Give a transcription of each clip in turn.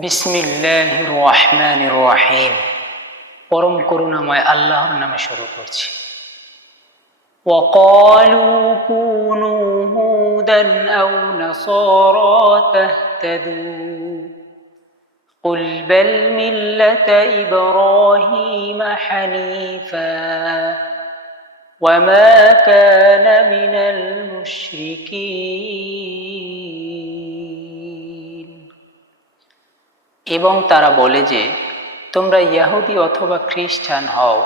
বিসমিল্লাহির রহমানির রহিম। পরম করুণাময় আল্লাহর নামে শুরু করছি। وقالوا كونوا هودا أو نصارى تهتدوا قل بل ملة إبراهيم حنيفا وما كان من المشركين। এবং তারা বলে যে তোমরা ইহুদি অথবা খ্রিস্টান হও,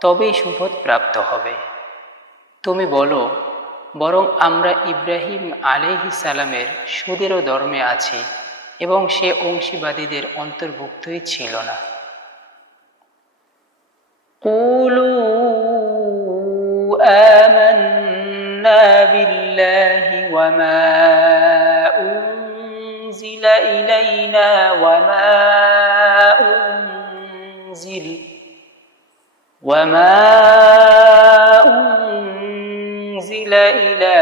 তবেই সুবোধ প্রাপ্ত হবে। তুমি বলো, বরং আমরা ইব্রাহিম আলাইহিস সালামের সুদৃঢ় ধর্মে আছি এবং সে অংশীবাদীদের অন্তর্ভুক্তই ছিল না। কুলু আমান্না বিল্লাহি ওয়া মা উনজিলা ইলাইনা ওয়া মা أنزل إلى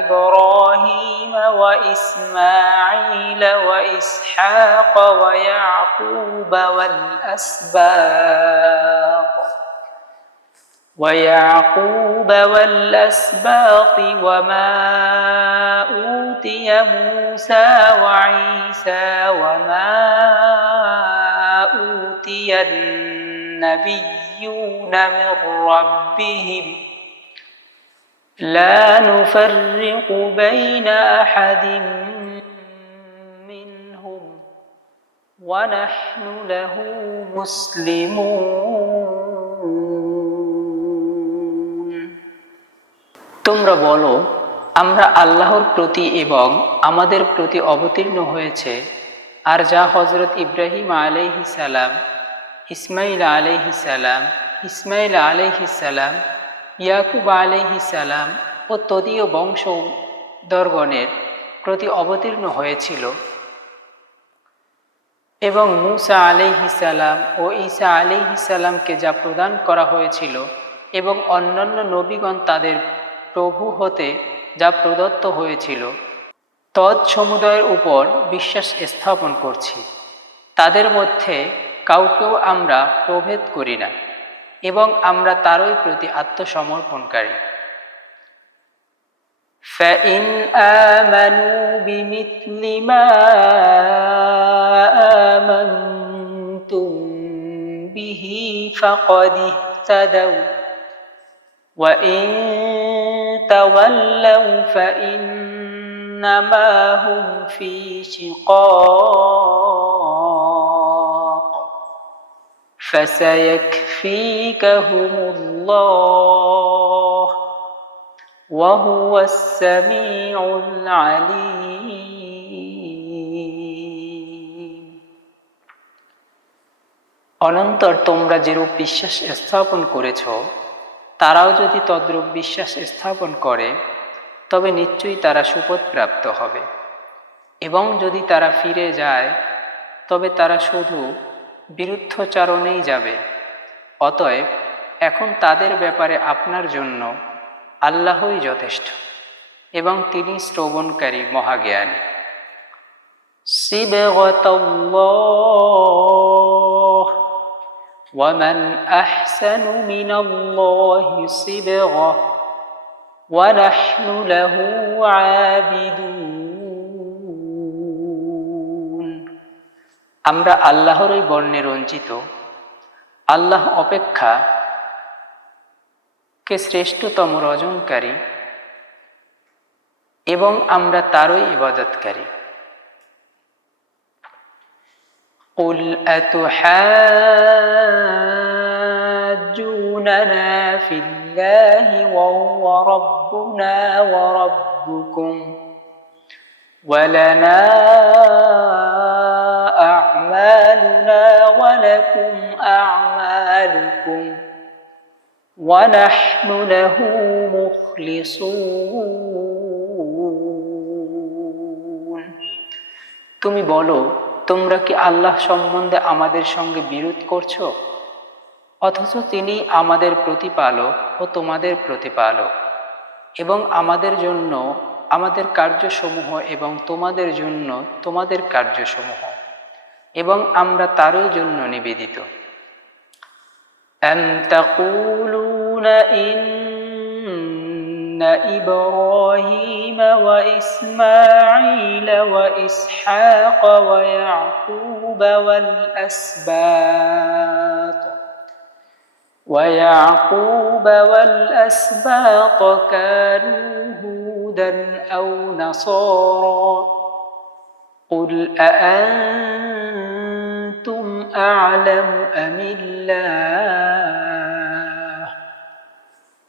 إبراهيم وإسماعيل وإسحاق ويعقوب والأسباط وما أوتي موسى وعيسى وما أوتي النبيون من ربهم لا نفرق بين أحد منهم ونحن له مسلمون। তোমরা বলো, আমরা আল্লাহর প্রতি এবং আমাদের প্রতি অবতীর্ণ হয়েছে আর যা হযরত ইব্রাহিম আলাইহিস সালাম, ইসমাইল আলাইহিস সালাম, ইয়াকুব আলাইহিস সালাম ও তদীয় বংশধরগণের প্রতি অবতীর্ণ হয়েছিল এবং মূসা আলাইহিস সালাম ও ঈসা আলাইহিস সালামকে যা প্রদান করা হয়েছিল এবং অন্যান্য নবীগণ তাদের প্রভু হতে যা প্রদত্ত হয়েছিল, তৎসমুদয়ের উপর বিশ্বাস স্থাপন করছি। তাদের মধ্যে কাউকেও আমরা প্রভেদ করি না এবং আমরা তারই প্রতি আত্মসমর্পণকারী। فَإِنْ آمَنُوا بِمِثْلِ مَا آمَنْتُمْ بِهِ فَقَدِ اهْتَدَوْا وَإِنْ تَوَلَّوْا فَإِنَّمَا هُمْ فِي شِقَاقٍ فَسَيَكْفِيكَهُمُ اللَّهُ وَهُوَ السَّمِيعُ الْعَلِيمُ। অনন্তর তোমরা যেরূপ বিশ্বাস স্থাপন করেছ, তারাও যদি তদ্রূপ বিশ্বাস স্থাপন করে, তবে নিশ্চয়ই তারা সুপথ প্রাপ্ত হবে। এবং যদি তারা ফিরে যায়, তবে তারা শুধু বিরুদ্ধাচরণেই যাবে। অতএব এখন তাদের ব্যাপারে আপনার জন্য আল্লাহই যথেষ্ট এবং তিনি শ্রবণকারী মহাজ্ঞানী। সিবগাতাল্লাহ ওয়া মান আহসানু মিনাল্লাহি সিবগাহ ওয়া নাহনু লাহু আবিদুন। আমরা আল্লাহরই বর্ণে রঞ্জিত, আল্লাহ অপেক্ষা কে শ্রেষ্ঠতম রজনকারী এবং আমরা তারই ইবাদতকারী। قُلْ أَتُحَاجُّونَنَا فِي اللَّهِ وَهُوَ رَبُّنَا وَرَبُّكُمْ وَلَنَا أَعْمَالُنَا وَلَكُمْ أَعْمَالُكُمْ وَنَحْنُ لَهُ مُخْلِصُونَ। তুমি বলো, তোমরা কি আল্লাহ সম্বন্ধে আমাদের সঙ্গে বিরোধ করছো, অথচ তিনি আমাদের প্রতিপালক ও তোমাদের প্রতিপালক এবং আমাদের জন্য আমাদের কার্যসমূহ এবং তোমাদের জন্য তোমাদের কার্যসমূহ, এবং আমরা তারই জন্য নিবেদিত। أم تقولون إن إبراهيم وإسماعيل وإسحاق ويعقوب والأسباط كانوا هودا أو نصارى قل أأنتم أعلم أم الله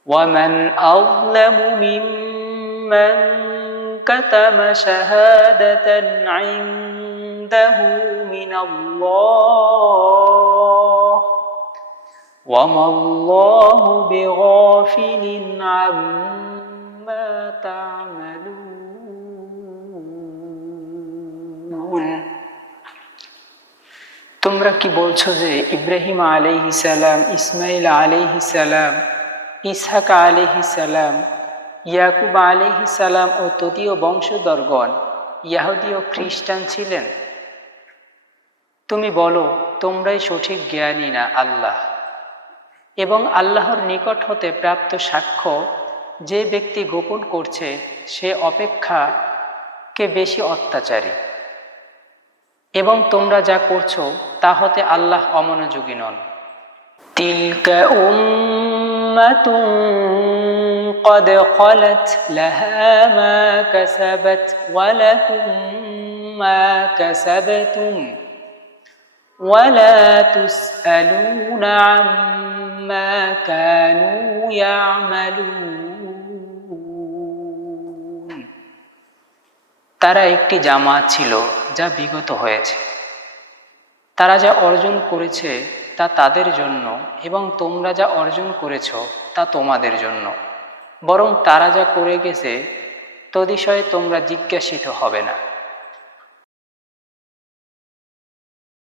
ومن أظلم ممن كتم شهادة عنده من الله وما الله بغافل عما تعملون। তোমরা কি বলছো যে ইব্রাহিম আলাইহিস সালাম, ইসমাইল আলাইহিস সালাম, ইসহাক আলাইহিস সালাম, ইয়াকুব আলাইহিস সালাম ও তদীয় বংশধরগণ ইহুদি ও খ্রিস্টান ছিলেন? তুমি বলো, তোমরাই সঠিক জ্ঞানী না আল্লাহ, এবং আল্লাহর নিকট হতে প্রাপ্ত সাক্ষ্য যে ব্যক্তি গোপন করছে সে অপেক্ষা কে বেশি অত্যাচারী, এবং তোমরা যা করছো তা হতে আল্লাহ অমনোযোগী নন। তিলকা উম্মাতুন ক্বাদ খালাত লাহা মা কাসাবাত ওয়া লাকুম মা কাসাবতুম ওয়া লা তুসআলুনা আম্মা কানু ইয়ামালুন। তারা একটি জামাত ছিল যা বিগত হয়েছে, তারা যা অর্জন করেছে তা তাদের জন্য, এবং তোমরা যা অর্জন করেছ তা তোমাদের জন্য, বরং তারা যা করে গেছে তদ্বিষয়ে তোমরা জিজ্ঞাসিত হবে না।